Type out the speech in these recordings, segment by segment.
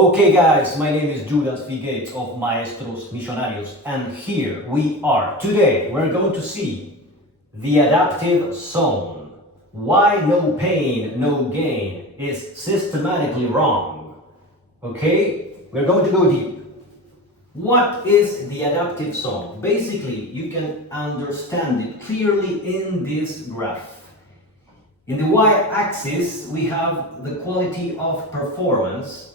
Okay guys, my name is Judas Phi Gates of Maestros Millonarios, and here we are. Today we're going to see the adaptive zone. Why no pain, no gain is systematically wrong. Okay, we're going to go deep. What is the adaptive zone? Basically, you can understand it clearly in this graph. In the y-axis, we have the quality of performance,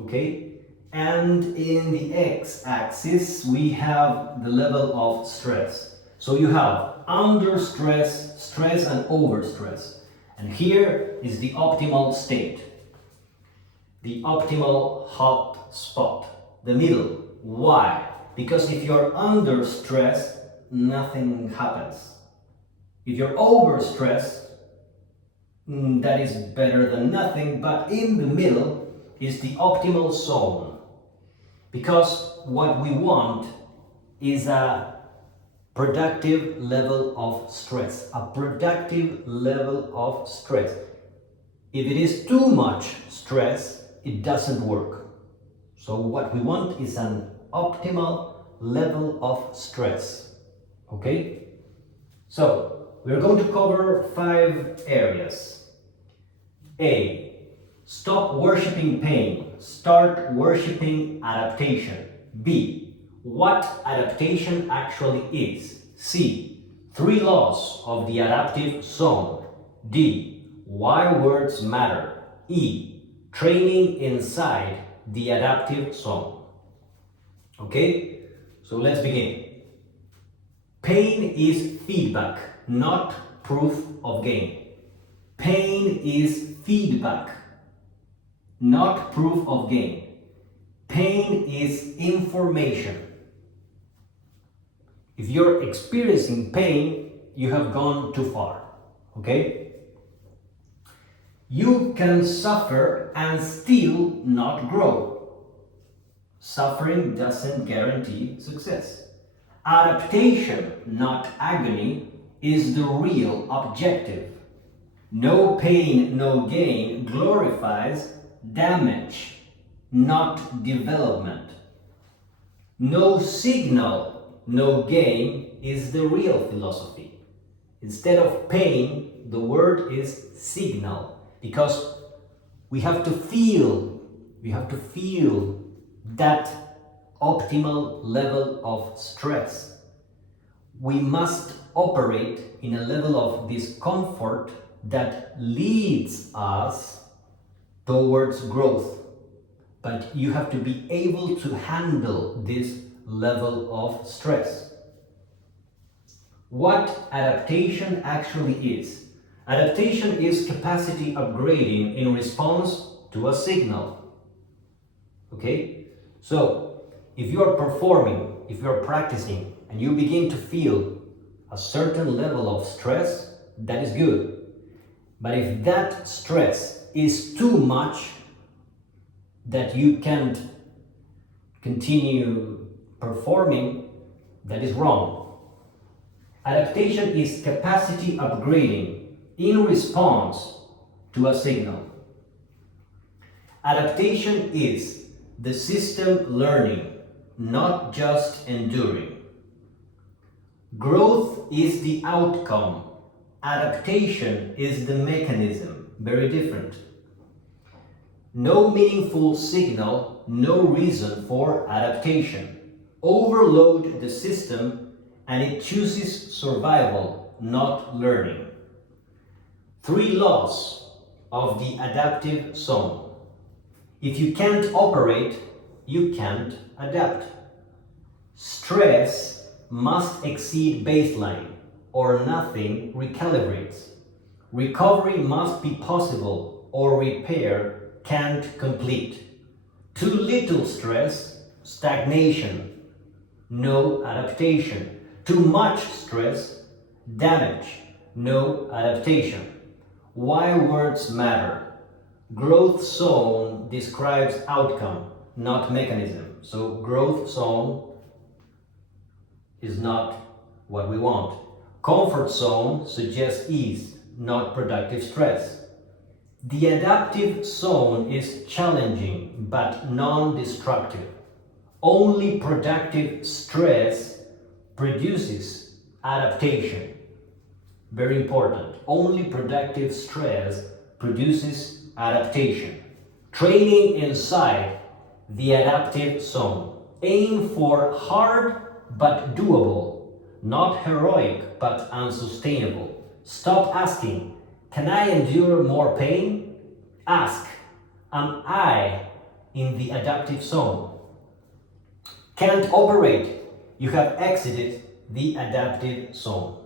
okay? And in the x-axis, we have the level of stress. So you have under stress, stress and over stress. And here is the optimal state, the optimal hot spot, the middle. Why? Because if you're under stress, nothing happens. If you're over stressed, that is better than nothing, but in the middle is the optimal zone. Because what we want is a productive level of stress, a productive level of stress. If it is too much stress, it doesn't work. So what we want is an optimal level of stress, okay? So we're going to cover 5 areas. A. Stop worshipping pain. Start worshipping adaptation. B. What adaptation actually is. C. 3 laws of the adaptive zone. D. Why words matter. E. Training inside the adaptive zone. Okay, so let's begin. Pain is feedback, not proof of gain. Pain is feedback, not proof of gain. Pain is information. If you're experiencing pain, you have gone too far, okay? You can suffer and still not grow. Suffering doesn't guarantee success. Adaptation, not agony, is the real objective. No pain, no gain glorifies damage, not development. No signal, no gain is the real philosophy. Instead of pain, the word is signal, because we have to feel that optimal level of stress. We must operate in a level of discomfort that leads us towards growth. But you have to be able to handle this level of stress. What adaptation actually is? Adaptation is capacity upgrading in response to a signal. Okay? So, if you're performing, if you're practicing, and you begin to feel a certain level of stress, that is good. But if that stress is too much, that you can't continue performing, that is wrong. Adaptation is capacity upgrading in response to a signal. Adaptation is the system learning, not just enduring. Growth is the outcome. Adaptation is the mechanism. Very different. No meaningful signal, no reason for adaptation. Overload the system and it chooses survival, not learning. 3 laws of the adaptive zone. If you can't operate, you can't adapt. Stress must exceed baseline or nothing recalibrates. Recovery must be possible or repair can't complete. Too little stress, stagnation, no adaptation. Too much stress, damage, no adaptation. Why words matter? Growth zone describes outcome, not mechanism. So growth zone is not what we want. Comfort zone suggests ease, not productive stress. The adaptive zone is challenging but non-destructive. Only productive stress produces adaptation. Very important. Only productive stress produces adaptation. Training inside the adaptive zone. Aim for hard but doable, not heroic but unsustainable. Stop asking, can I endure more pain? Ask, am I in the adaptive zone? Can't operate, you have exited the adaptive zone.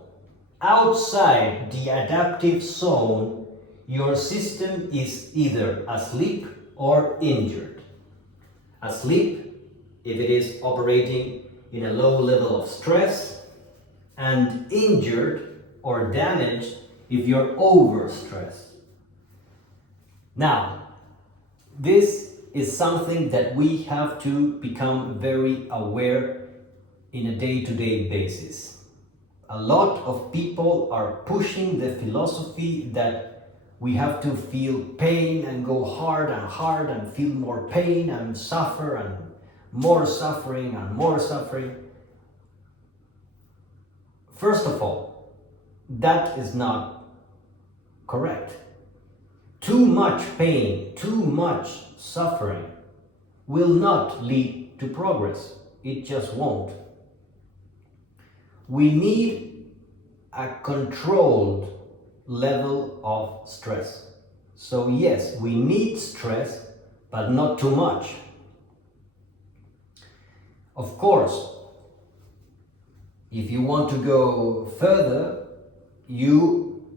Outside the adaptive zone, your system is either asleep or injured. Asleep if it is operating in a low level of stress, and injured or damaged if you're overstressed. Now, this is something that we have to become very aware in a day-to-day basis. A lot of people are pushing the philosophy that we have to feel pain and go hard and feel more pain and suffer and more suffering and more suffering. First of all, that is not correct. Too much pain, too much suffering will not lead to progress. It just won't. We need a controlled level of stress. So yes, we need stress, but not too much. Of course, if you want to go further, you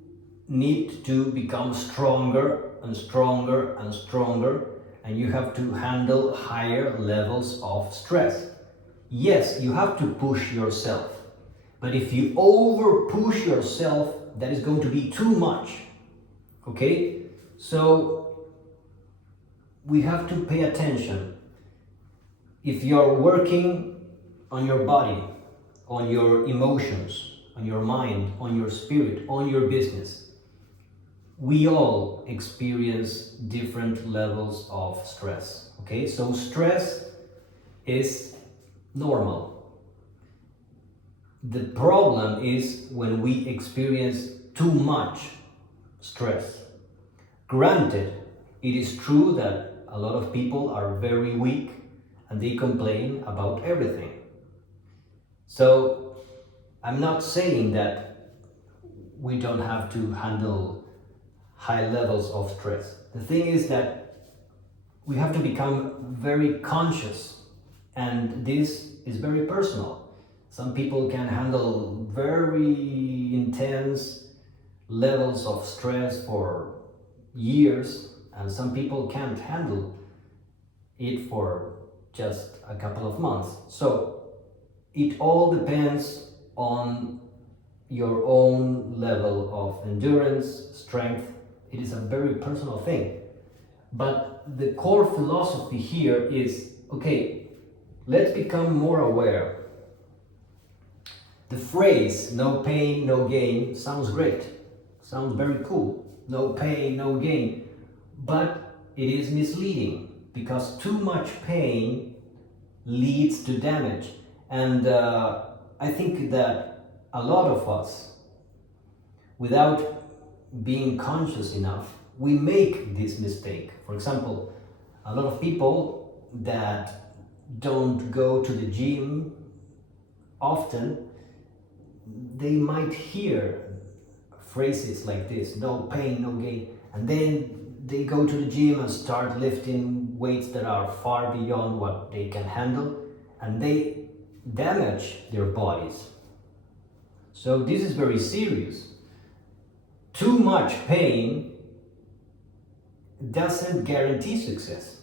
need to become stronger and stronger and stronger, and you have to handle higher levels of stress. Yes, you have to push yourself, but if you over push yourself, that is going to be too much. Okay? So we have to pay attention. If you're working on your body, on your emotions, on your mind, on your spirit, on your business, we all experience different levels of stress. Okay, so stress is normal. The problem is when we experience too much stress. Granted, it is true that a lot of people are very weak and they complain about everything. So I'm not saying that we don't have to handle high levels of stress. The thing is that we have to become very conscious, and this is very personal. Some people can handle very intense levels of stress for years, and some people can't handle it for just a couple of months. So it all depends on your own level of endurance, strength. It is a very personal thing. But the core philosophy here is, okay, let's become more aware. The phrase, no pain, no gain, sounds great. Sounds very cool. No pain, no gain. But it is misleading, because too much pain leads to damage. And I think that a lot of us, without being conscious enough, we make this mistake. For example, a lot of people that don't go to the gym often, they might hear phrases like this, no pain, no gain, and then they go to the gym and start lifting weights that are far beyond what they can handle, and they damage their bodies. So this is very serious. Too much pain doesn't guarantee success.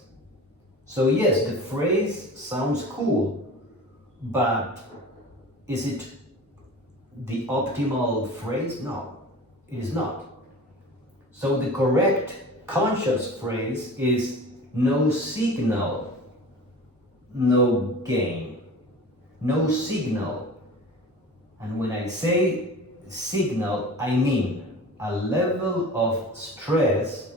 So yes, the phrase sounds cool, but is it the optimal phrase? No, it is not. So the correct conscious phrase is no signal, no gain. No signal. And when I say signal, I mean a level of stress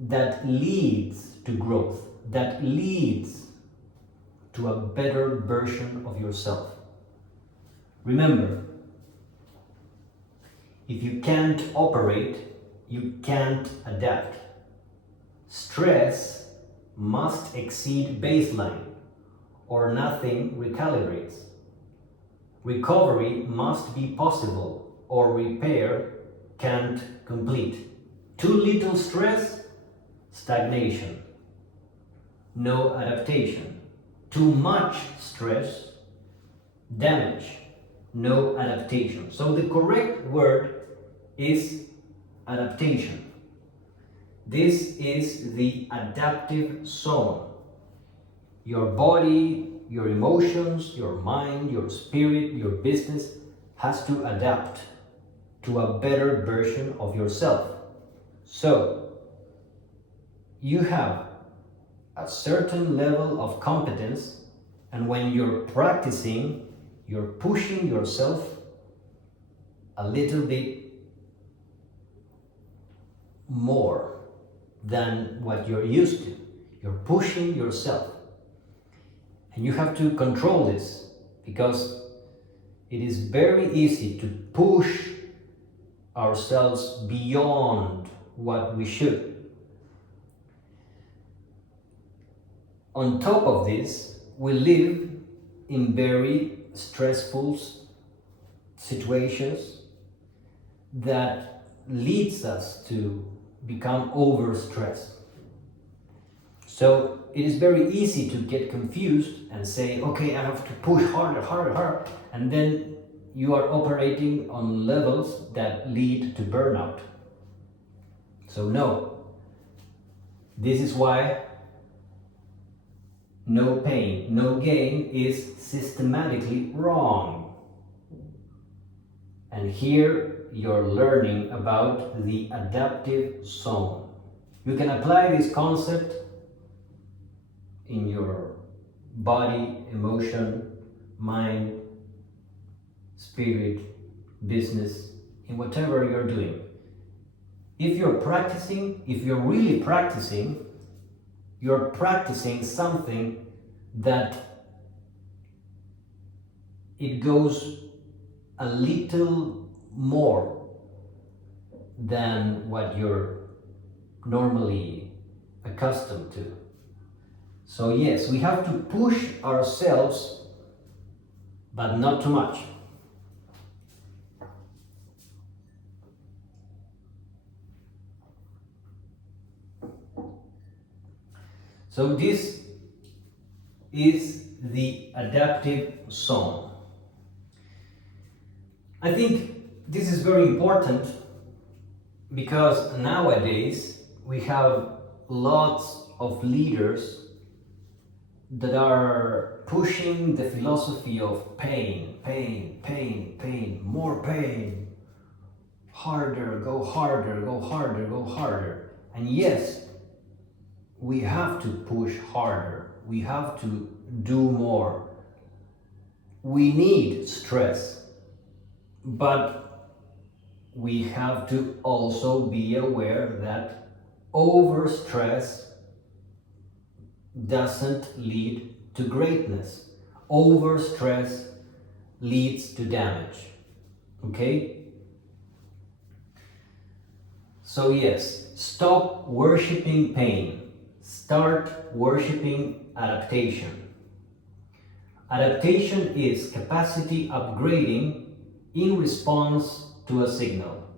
that leads to growth, that leads to a better version of yourself. Remember, if you can't operate, you can't adapt. Stress must exceed baseline or nothing recalibrates. Recovery must be possible or repair can't complete. Too little stress, stagnation, no adaptation. Too much stress, damage, no adaptation. So the correct word is adaptation. This is the adaptive zone. Your body, your emotions, your mind, your spirit, your business has to adapt to a better version of yourself. So, you have a certain level of competence, and when you're practicing, you're pushing yourself a little bit more than what you're used to. You're pushing yourself. And you have to control this, because it is very easy to push ourselves beyond what we should. On top of this, we live in very stressful situations that leads us to become overstressed. So it is very easy to get confused and say, okay, I have to push harder, and then you are operating on levels that lead to burnout. So no, this is why no pain, no gain is systematically wrong. And here you're learning about the adaptive zone. You can apply this concept in your body, emotion, mind, spirit, business, in whatever you're doing. If you're practicing, if you're really practicing, you're practicing something that it goes a little more than what you're normally accustomed to. So yes, we have to push ourselves, but not too much. So this is the adaptive zone. I think this is very important because nowadays we have lots of leaders that are pushing the philosophy of pain, more pain, harder, go harder, go harder, go harder. And yes, we have to push harder, we have to do more. We need stress, but we have to also be aware that overstress doesn't lead to greatness. Overstress leads to damage. Okay? So yes, stop worshipping pain. Start worshipping adaptation. Adaptation is capacity upgrading in response to a signal.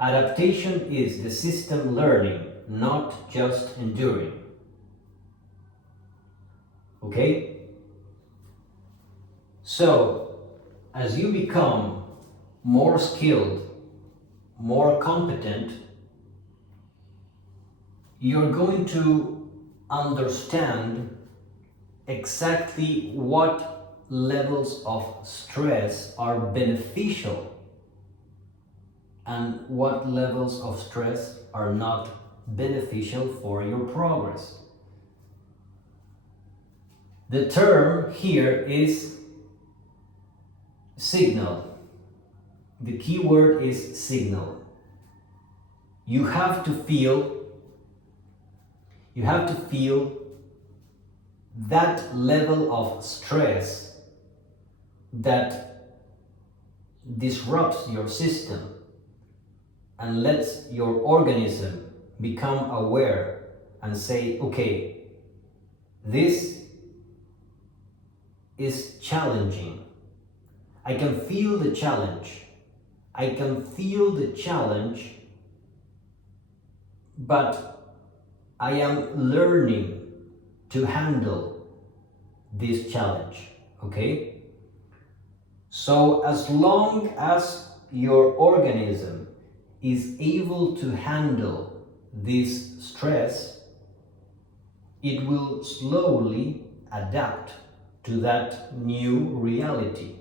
Adaptation is the system learning, not just enduring. Okay? So, as you become more skilled, more competent, you're going to understand exactly what levels of stress are beneficial and what levels of stress are not beneficial for your progress. The term here is signal. The key word is signal. You have to feel You have to feel that level of stress that disrupts your system and lets your organism become aware and say, okay, this is challenging. I can feel the challenge. I can feel the challenge, but I am learning to handle this challenge, okay? So as long as your organism is able to handle this stress, it will slowly adapt to that new reality.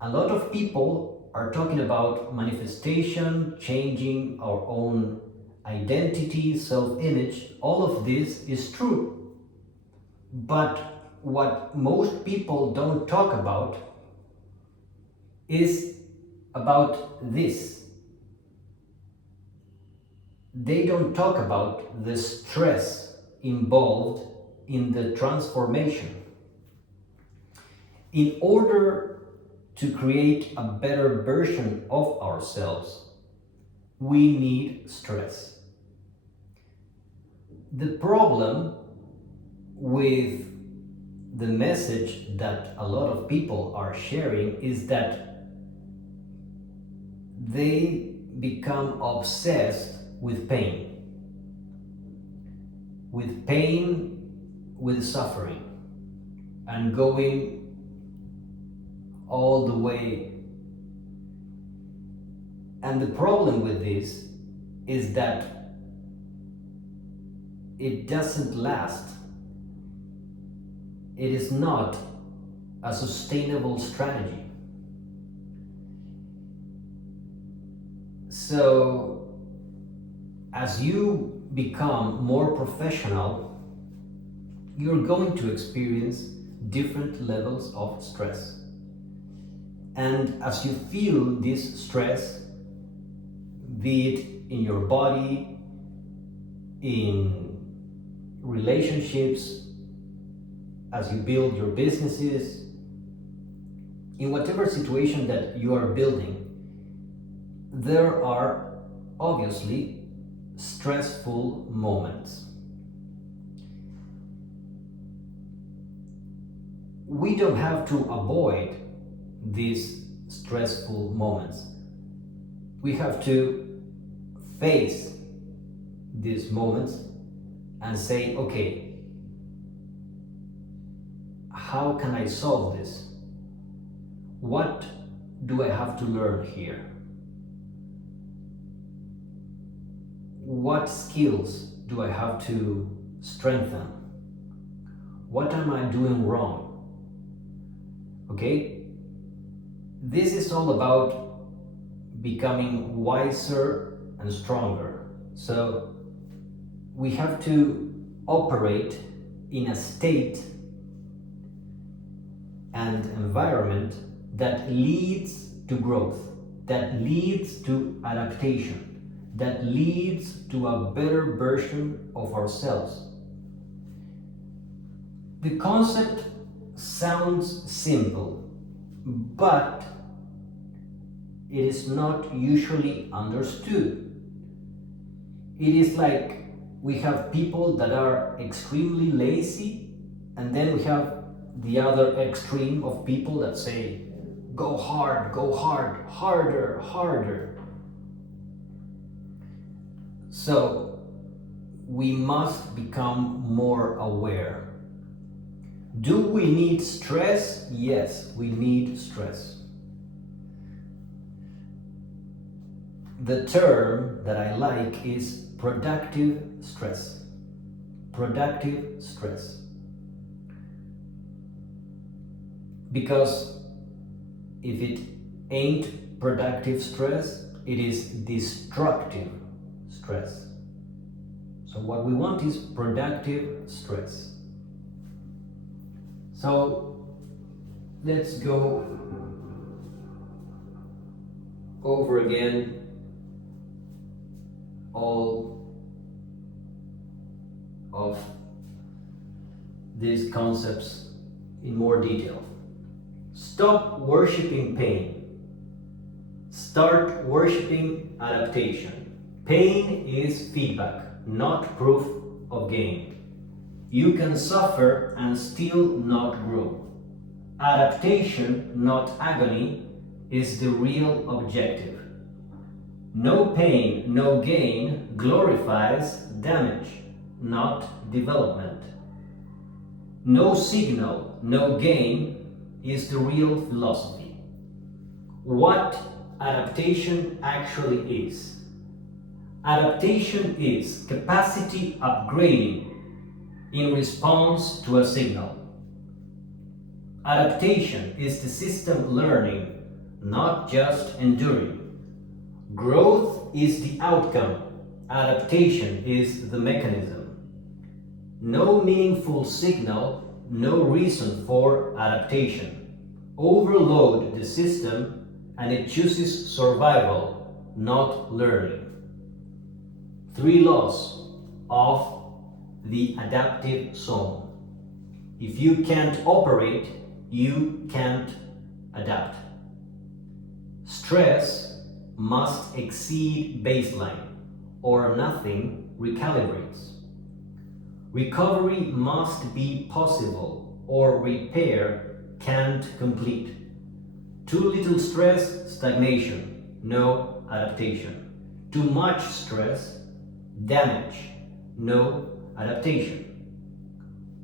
A lot of people are talking about manifestation, changing our own identity, self-image. All of this is true. But what most people don't talk about is about this. They don't talk about the stress involved in the transformation. In order to create a better version of ourselves, we need stress. The problem with the message that a lot of people are sharing is that they become obsessed with pain, with suffering, and going all the way. And the problem with this is that it doesn't last. It is not a sustainable strategy. So, as you become more professional, you're going to experience different levels of stress. And as you feel this stress, be it in your body, in relationships, as you build your businesses, in whatever situation that you are building, there are obviously stressful moments. We don't have to avoid these stressful moments. We have to face these moments and say, okay, how can I solve this? What do I have to learn here? What skills do I have to strengthen? What am I doing wrong? Okay? This is all about becoming wiser and stronger. So we have to operate in a state and environment that leads to growth, that leads to adaptation, that leads to a better version of ourselves. The concept sounds simple, but it is not usually understood. It is like we have people that are extremely lazy, and then we have the other extreme of people that say, go hard, harder, harder. So we must become more aware. Do we need stress? Yes, we need stress. The term that I like is productive stress. Productive stress. Because if it ain't productive stress, it is destructive stress. So what we want is productive stress. So let's go over again all of these concepts in more detail. Stop worshipping pain. Start worshipping adaptation. Pain is feedback, not proof of gain. You can suffer and still not grow. Adaptation, not agony, is the real objective. No pain, no gain glorifies damage, not development. No signal, no gain is the real philosophy. What adaptation actually is. Adaptation is capacity upgrading in response to a signal. Adaptation is the system learning, not just enduring. Growth is the outcome. Adaptation is the mechanism. No meaningful signal, no reason for adaptation. Overload the system and it chooses survival, not learning. 3 laws of the adaptive zone. If you can't operate, you can't adapt. Stress must exceed baseline or nothing recalibrates. Recovery must be possible or repair can't complete. Too little stress, stagnation, no adaptation. Too much stress, damage, no adaptation.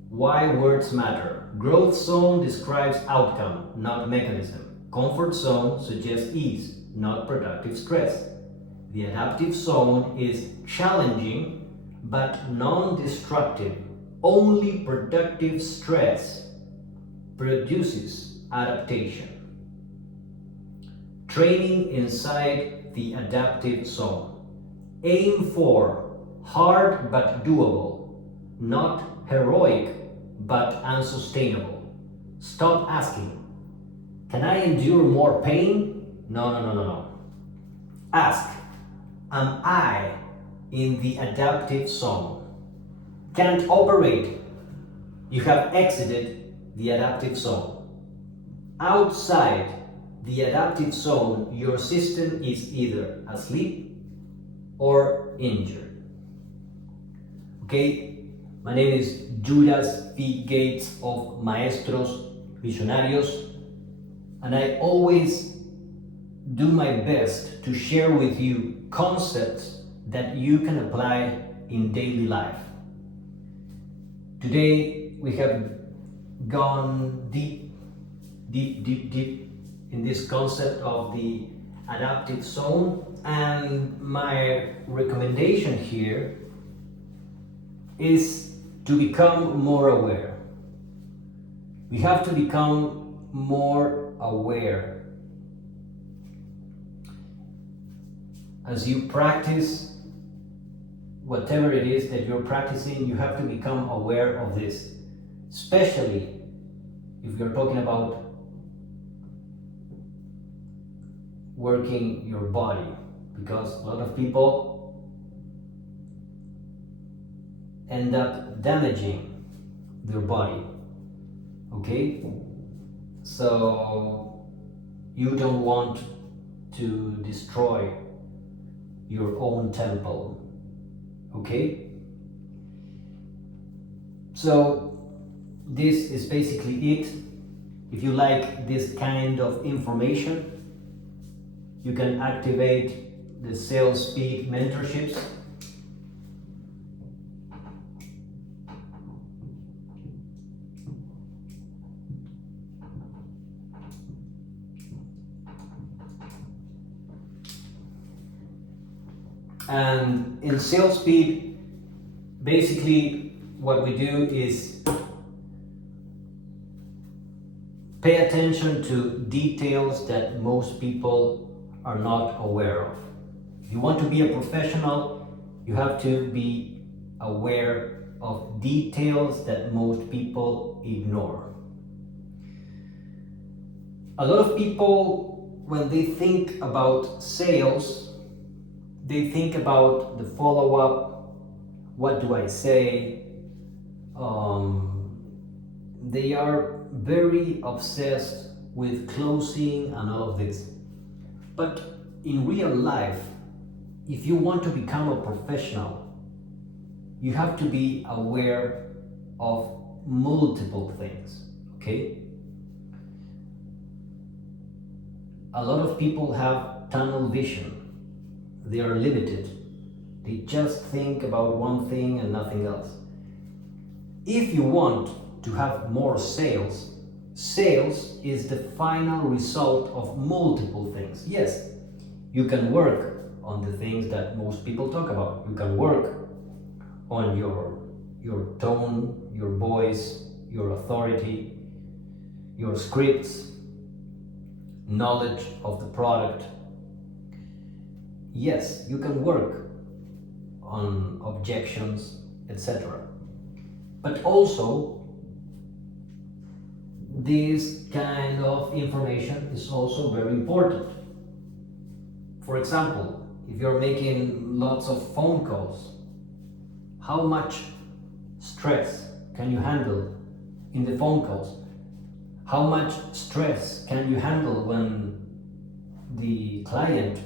Why words matter? Growth zone describes outcome, not mechanism. Comfort zone suggests ease, not productive stress. The adaptive zone is challenging but non-destructive. Only productive stress produces adaptation. Training inside the adaptive zone. Aim for hard but doable, not heroic but unsustainable. Stop asking, can I endure more pain? No. Ask, am I in the adaptive zone? Can't operate. You have exited the adaptive zone. Outside the adaptive zone, your system is either asleep or injured. Okay, my name is Judas Phi Gates of Maestros Visionarios, and I always do my best to share with you concepts that you can apply in daily life. Today we have gone deep in this concept of the adaptive zone, and my recommendation here is to become more aware. We have to become more aware. As you practice whatever it is that you're practicing, you have to become aware of this, especially if you're talking about working your body, because a lot of people end up damaging their body. Okay? So you don't want to destroy your own temple. Okay? So this is basically it. If you like this kind of information, you can activate the Sales Speed mentorships. And in Sales Speed, basically what we do is pay attention to details that most people are not aware of. If you want to be a professional, you have to be aware of details that most people ignore. A lot of people, when they think about sales, they think about the follow-up. What do I say? They are very obsessed with closing and all of this. But in real life, if you want to become a professional, you have to be aware of multiple things, okay? A lot of people have tunnel vision. They are limited. They just think about one thing and nothing else. If you want to have more sales, sales is the final result of multiple things. Yes, you can work on the things that most people talk about. You can work on your tone, your voice, your authority, your scripts, knowledge of the product. Yes, you can work on objections, etc. But also, this kind of information is also very important. For example, if you're making lots of phone calls, how much stress can you handle in the phone calls? How much stress can you handle when the client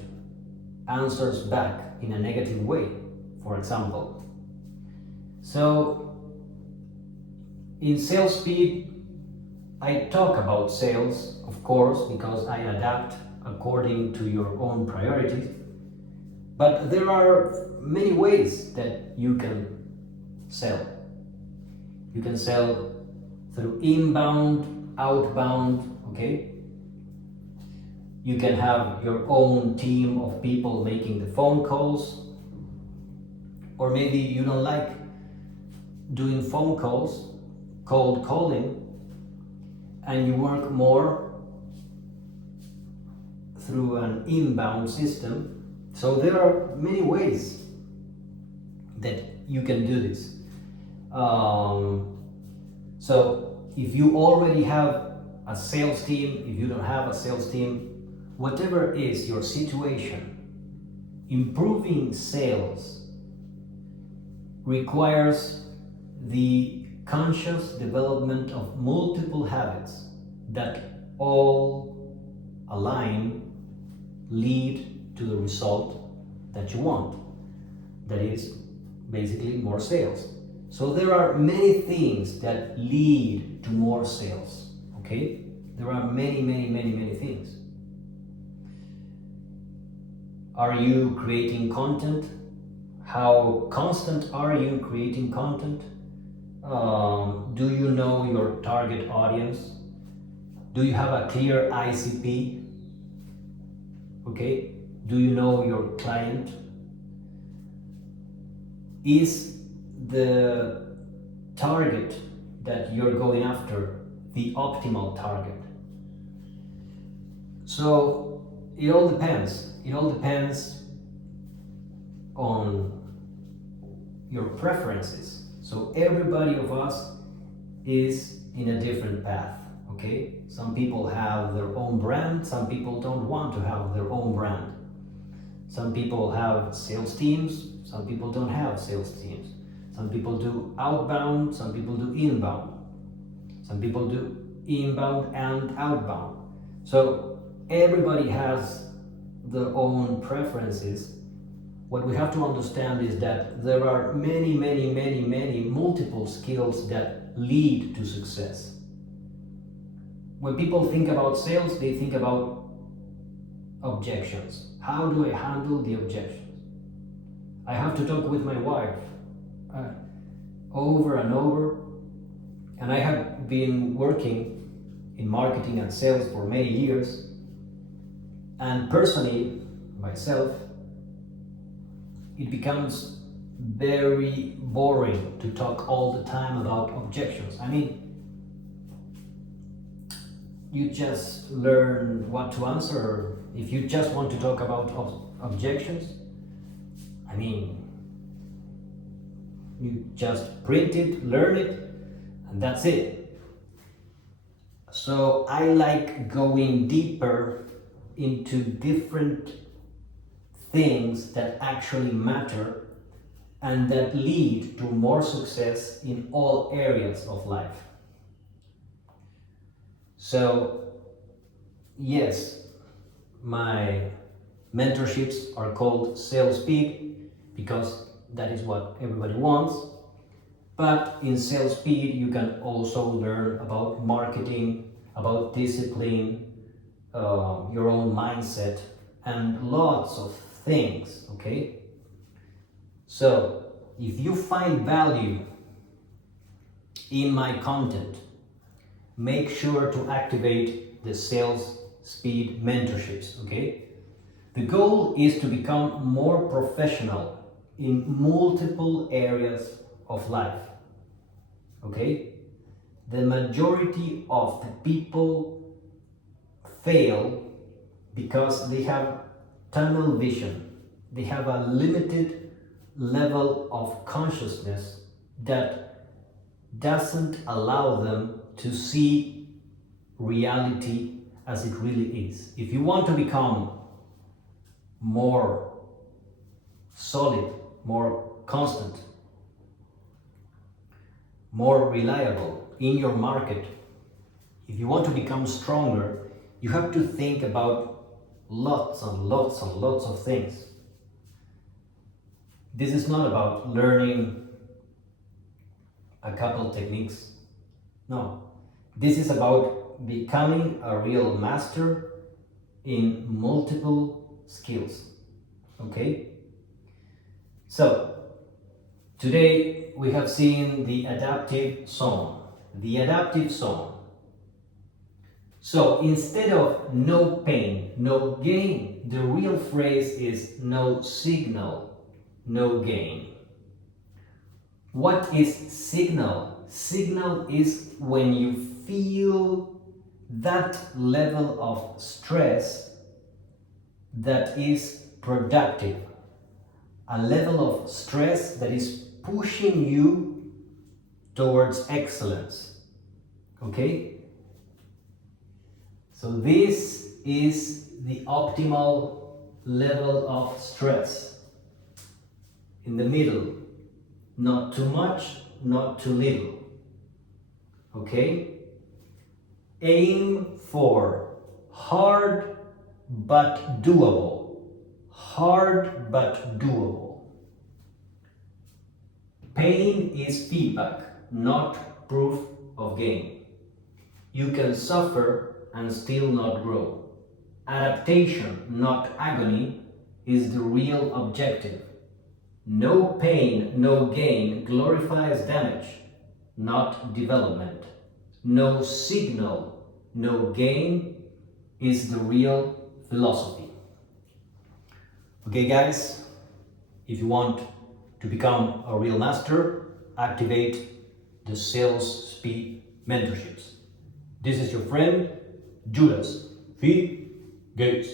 answers back in a negative way, for example? So, in Sales Speed, I talk about sales, of course, because I adapt according to your own priorities. But there are many ways that you can sell. You can sell through inbound, outbound, okay? You can have your own team of people making the phone calls. Or maybe you don't like doing phone calls, cold calling, and you work more through an inbound system. So there are many ways that you can do this. So if you already have a sales team, if you don't have a sales team, whatever is your situation, improving sales requires the conscious development of multiple habits that all align, lead to the result that you want. That is basically more sales. So there are many things that lead to more sales, okay? There are many things. Are you creating content? How constant are you creating content? Do you know your target audience? Do you have a clear ICP? Okay? Do you know your client? Is the target that you're going after the optimal target? So it all depends. It all depends on your preferences. So everybody of us is in a different path, okay? Some people have their own brand, some people don't want to have their own brand. Some people have sales teams, some people don't have sales teams. Some people do outbound, some people do inbound. Some people do inbound and outbound. So everybody has their own preferences. What we have to understand is that there are many multiple skills that lead to success. When people think about sales, they think about objections. How do I handle the objections? I have to talk with my wife over and over, and I have been working in marketing and sales for many years, and personally, myself, it becomes very boring to talk all the time about objections. I mean, you just learn what to answer. If you just want to talk about objections, I mean, you just print it, learn it, and that's it. So I like going deeper into different things that actually matter and that lead to more success in all areas of life. So, yes, my mentorships are called Sales Speed because that is what everybody wants. But in Sales Speed, you can also learn about marketing, about discipline, your own mindset, and lots of things, okay? So, if you find value in my content, make sure to activate the Sales Speed mentorships, okay? The goal is to become more professional in multiple areas of life, okay? The majority of the people fail because they have tunnel vision. They have a limited level of consciousness that doesn't allow them to see reality as it really is. If you want to become more solid, more constant, more reliable in your market, if you want to become stronger, you have to think about lots and lots and lots of things. This is not about learning a couple techniques. No, this is about becoming a real master in multiple skills. Okay? So, today we have seen the adaptive zone. The adaptive zone. So, instead of no pain, no gain, the real phrase is no signal, no gain. What is signal? Signal is when you feel that level of stress that is productive, a level of stress that is pushing you towards excellence. Okay? So this is the optimal level of stress. In the middle, not too much, not too little. Okay? Aim for hard but doable. Hard but doable. Pain is feedback, not proof of gain. You can suffer and still not grow. Adaptation, not agony, is the real objective. No pain, no gain glorifies damage, not development. No signal, no gain is the real philosophy. Okay, guys, if you want to become a real master, activate the Sales Speed mentorships. This is your friend, Judas Phi Gates.